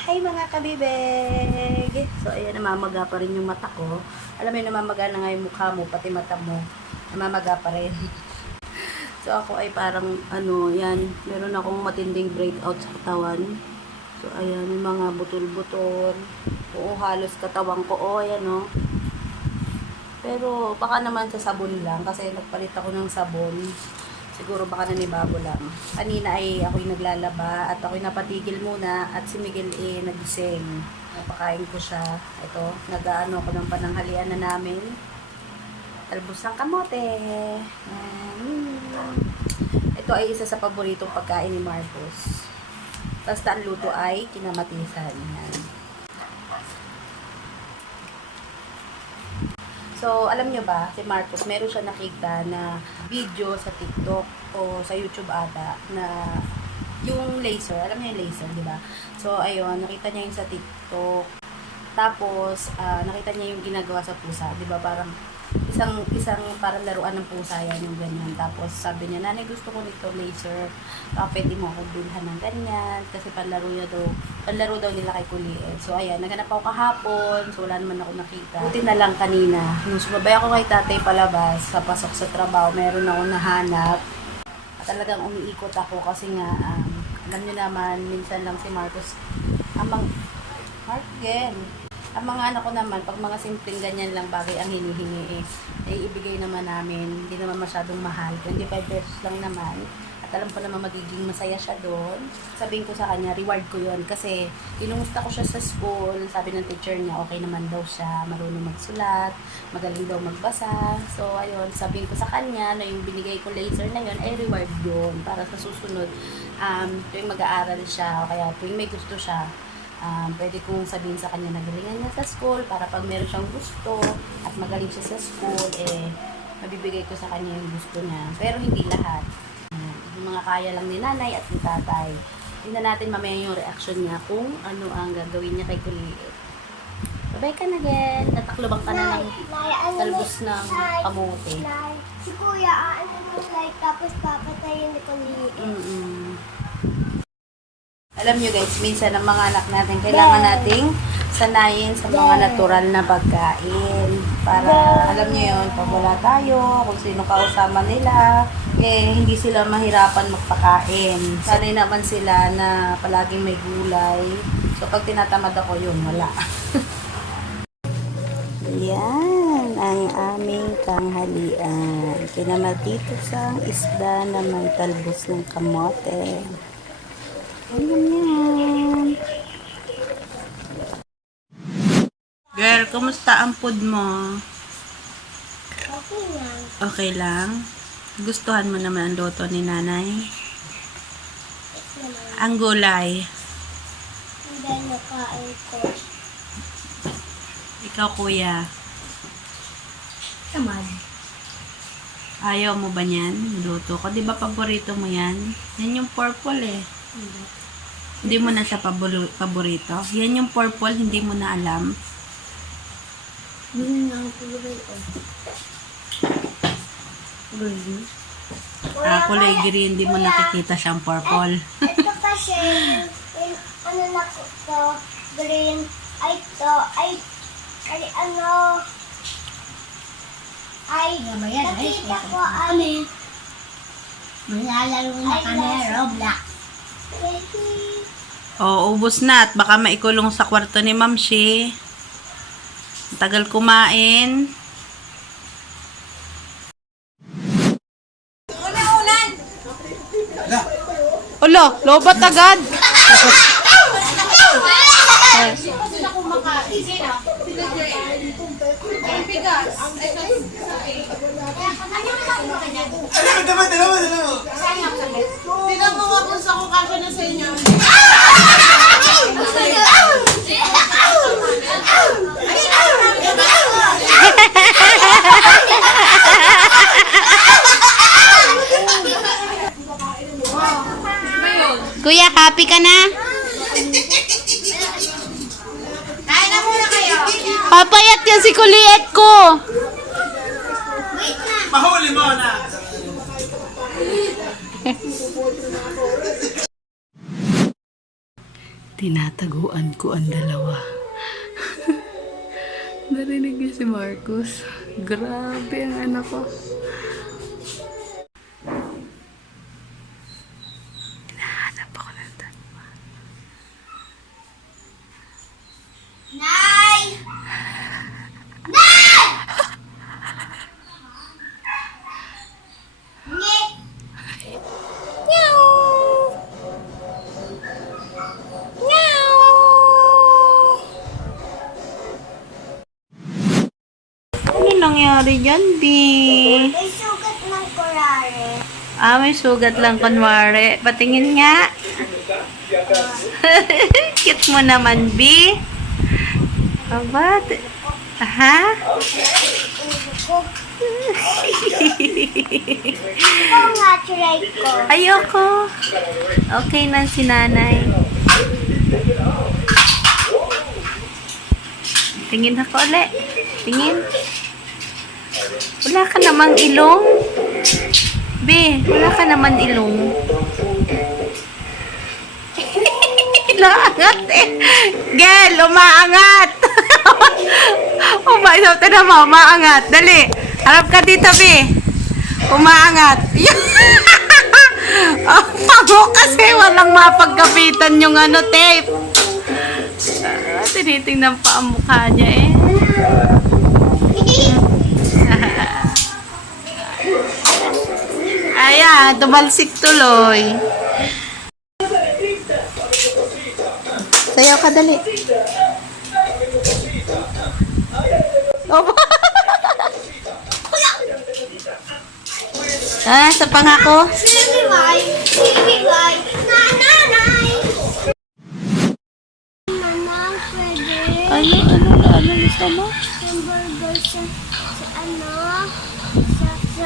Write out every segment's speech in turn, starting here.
Hi mga kabibeg! So ayan, namamaga pa rin yung mata ko. Alam mo yung namamaga na nga yung mukha mo, pati mata mo. Namamaga pa rin. So ako ay parang yan, meron akong matinding breakout sa katawan. So ayan, yung mga butol-butol. Oo, halos katawan ko. Oh, ayan oh. Pero baka naman sa sabon lang kasi nagpalit ako ng sabon. Siguro baka nanibago lang. Kanina ay ako'y naglalaba at ako'y napatigil muna at si Miguel nagising. Napakain ko siya. Ito, nag-aano ako ng pananghalian na namin. Talbos ng kamote. Ito ay isa sa paboritong pagkain ni Marcos. Basta ang luto ay kinamatisan. Yan. So, alam nyo ba, si Marcos, meron siya nakita na video sa TikTok o sa YouTube ata na yung laser, alam niyo yung laser, di ba? So, ayun, nakita niya yung sa TikTok. Tapos, nakita niya yung ginagawa sa pusa, di ba? Parang isang parang laruan ng pusa yan, yung ganyan. Tapos, sabi niya, nanay, gusto ko nito, laser. Pwede mo ako bilhan ng ganyan. Kasi panlaro daw nila kay Kuliet. So, ayan, naghanap ako kahapon. So, wala naman ako nakita. Buti na lang kanina. Nung sumabay ako kay tatay palabas, sa pasok sa trabaho, meron ako nahanap. At talagang umiikot ako kasi nga, alam niyo naman, minsan lang si Marcos, ang mga anak ko naman, pag mga simpleng ganyan lang bagay ang hinihingi ibigay naman namin, hindi naman masyadong mahal, 25 pesos lang naman. At alam ko naman magiging masaya siya doon. Sabihin ko sa kanya, reward ko yon kasi tinumusta ko siya sa school, sabi ng teacher niya, okay naman daw siya, marunong magsulat, magaling daw magbasa. So, ayun, sabihin ko sa kanya na yung binigay ko laser na yon ay reward yun para sa susunod, tuwing mag-aaral siya, o kaya tuwing may gusto siya, pwede kong sabihin sa kanya na galingan niya sa school para pag meron siyang gusto at magaling siya sa school, mabibigay ko sa kanya yung gusto niya. Pero hindi lahat. Yung mga kaya lang ni nanay at ni tatay. Tingnan natin mamaya yung reaction niya kung ano ang gagawin niya kay Kuliit. Babay ka na, Gen. Nataklobang ka na ng talbos ng kamote. Si Kuya, mo like, tapos papatayin ni Kuliit. Alam nyo guys, minsan ang mga anak natin, kailangan nating sanayin sa mga natural na pagkain. Para, alam nyo yun, pag wala tayo, kung sino kausama nila, hindi sila mahirapan magpakain. Sanay naman sila na palaging may gulay. So, pag tinatamad ako yun, wala. Yan ang aming tanghalian. Kinamatitos ang isda na may talbos ng kamote. Yan. Girl, kumusta ang food mo? Okay lang. Okay lang? Gustuhan mo naman ang luto ni nanay? Ang gulay. Hindi nakain ko. Ikaw, kuya. Naman. Ayaw mo ba niyan? Luto ko. Di ba paborito mo yan? Yan yung purple eh. Hindi mo na siya paborito. Yan yung purple, hindi mo na alam. Hindi na ang kulay ko. Green? Kulay green, hindi mo nakikita siyang purple. Ito kasi, yung ano na ko to, green, ay to, ay nakita ko, Maglalaro na kami Roblox. Oo, ubos na at baka maikulong sa kwarto ni Ma'am Shi. Tagal kumain. Ulo, lobat agad. Tingnan mo nga kung sa kung kasya na sa inyo. Kuya, happy ka na? Kain na muna kayo. Papayat yan si Kuliet ko. Mahuli mo na. Tinataguan ko ang dalawa. Narinig niyo si Marcus. Grabe ang anak ko. Hinahanap ako ng dalawa. Nay! Nay! Nge! Meow! Meow! Ano nangyari dyan, B? May sugat ng kurare. May sugat lang kunwari. Patingin nga. Cute mo naman, B. Aba, ha? Ulo ko. Ikaw nga, try ko. Ayoko. Okay na si nanay. Tingin ako ulit. Tingin. Wala ka namang ilong. B, wala ka naman ilong. Umaangat eh. Gel, umaangat. Umaangat na mo, umaangat. Dali. Harap ka dito, B. Umaangat. Oh, kasi walang mapagkapitan yung tape. Tinitingnan pa ang mukha niya eh. Ayan, tumalsik tuloy. Sayaw ka, dali. Oh. Sa pangako. Bibigay! Bibigay! Nanay! Nanay, pwede. Ano gusto mo? Hamburger sa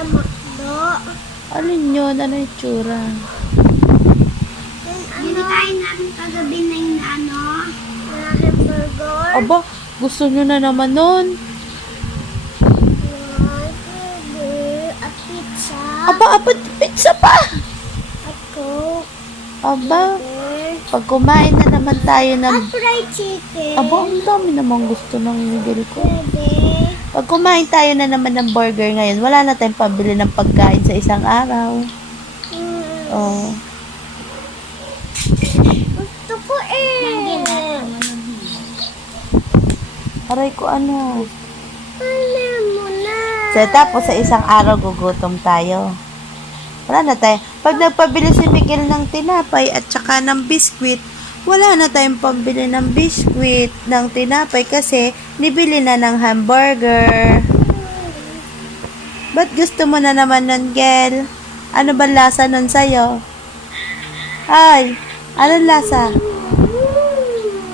McDo. Alin yun? Ano yung tsura? Binikain namin kagabi na yung na hamburger. Aba, gusto nyo na naman nun. Ay, pwede. At pizza. Aba, pizza pa. At coke. Aba, Pwede. pag kumain na naman tayo ng... At fried chicken. Aba, ang dami namang gusto ng Miguel ko. Pwede. Pag kumain tayo na naman ng burger ngayon, wala na tayong pabili ng pagkain sa isang araw. Oh. Gusto ko eh. Aray ko ano. Alam mo na. So, tapos sa isang araw gugutom tayo. Wala na tayo. Pag nagpabili si Miguel ng tinapay at saka ng biskwit, wala na tayong pambili ng biskwit, ng tinapay kasi nibili na ng hamburger. Ba't gusto mo na naman nun, Gel? Ano ba lasa nun sa'yo? Ay, anong lasa?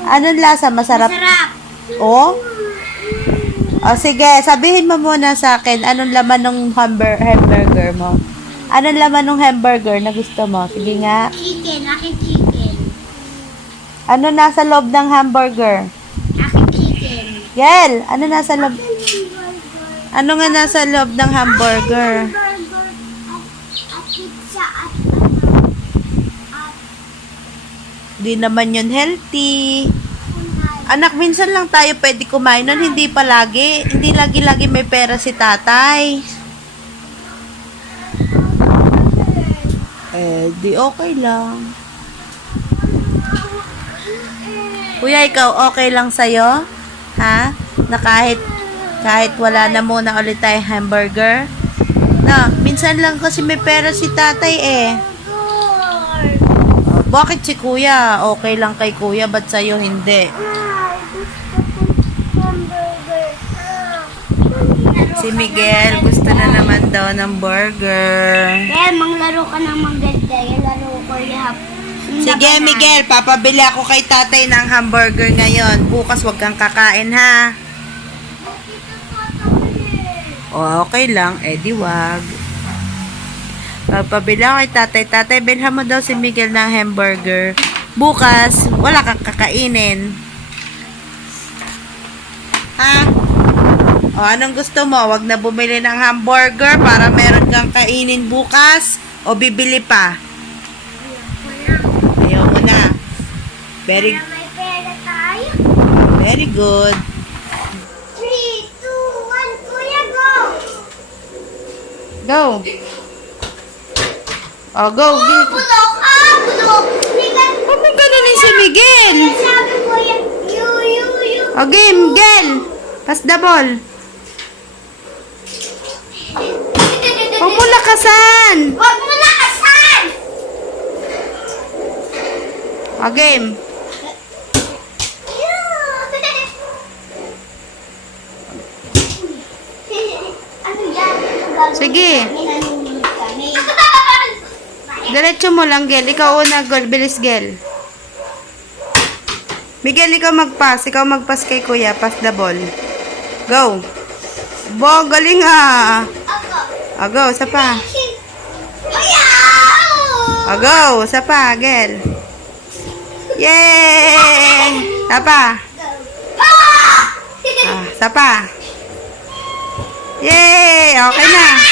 Anong lasa? Masarap? Sarap. Oh? O sige, sabihin mo muna sa akin, anong laman ng hamburger mo? Anong laman ng hamburger na gusto mo? Sige nga. Chicken. Aking chicken. Ano nasa loob ng hamburger? Aking chicken. Gel, ano nasa loob? Ano nga nasa loob ng hamburger? Burger at pizza at Di naman yun healthy. kunay. Anak, minsan lang tayo pwede kumain nun, hindi palagi. Hindi lagi-lagi may pera si tatay. Di okay lang. Kuya, ikaw okay lang sa'yo? Ha? Na kahit wala na muna ulit tayo hamburger? Na, minsan lang kasi may pera si tatay eh. Burger. Bakit si kuya? Okay lang kay kuya, ba't sa'yo hindi? Ay, gusto ko hamburger. Si Miguel, gusto na naman daw ng burger. Kaya manglaro ka ng maganda. Laro ko yung Sige, Miguel, papabili ako kay tatay ng hamburger ngayon. Bukas wag kang kakain, ha? O, okay lang. Di wag. Papabili ako kay tatay. Tatay, bilhan mo daw si Miguel ng hamburger. Bukas, wala kang kakainin. Ha? O, anong gusto mo? Wag na bumili ng hamburger para meron kang kainin bukas? O bibili pa? Ayaw mo na. Very, Para may pera tayo. very good. 3, 2, 1, kuya, go! Go. Oh, go. Bulok! Bulok! Miguel! Huwag mo ganunin si Miguel. Sabi kuya, you. Oh, game, Miguel. Pass the ball. Huwag mo lakasan. Huwag mo lakasan! Oh, game. Ano yan? Gagawin Sige. namin, nanunod kami. Diretso mo lang, Gel. Ikaw una, Gel. Bilis, Gel. Miguel, ikaw mag-pass. Ikaw mag-pass kay Kuya. Pass the ball. Go. Bo, galing ah. Ako. Oh, go. Isa pa. Kuya! Oh, go. Isa pa, Gel. Yay! Isa pa. Ah! Ah, isa pa. Yay! Okay na.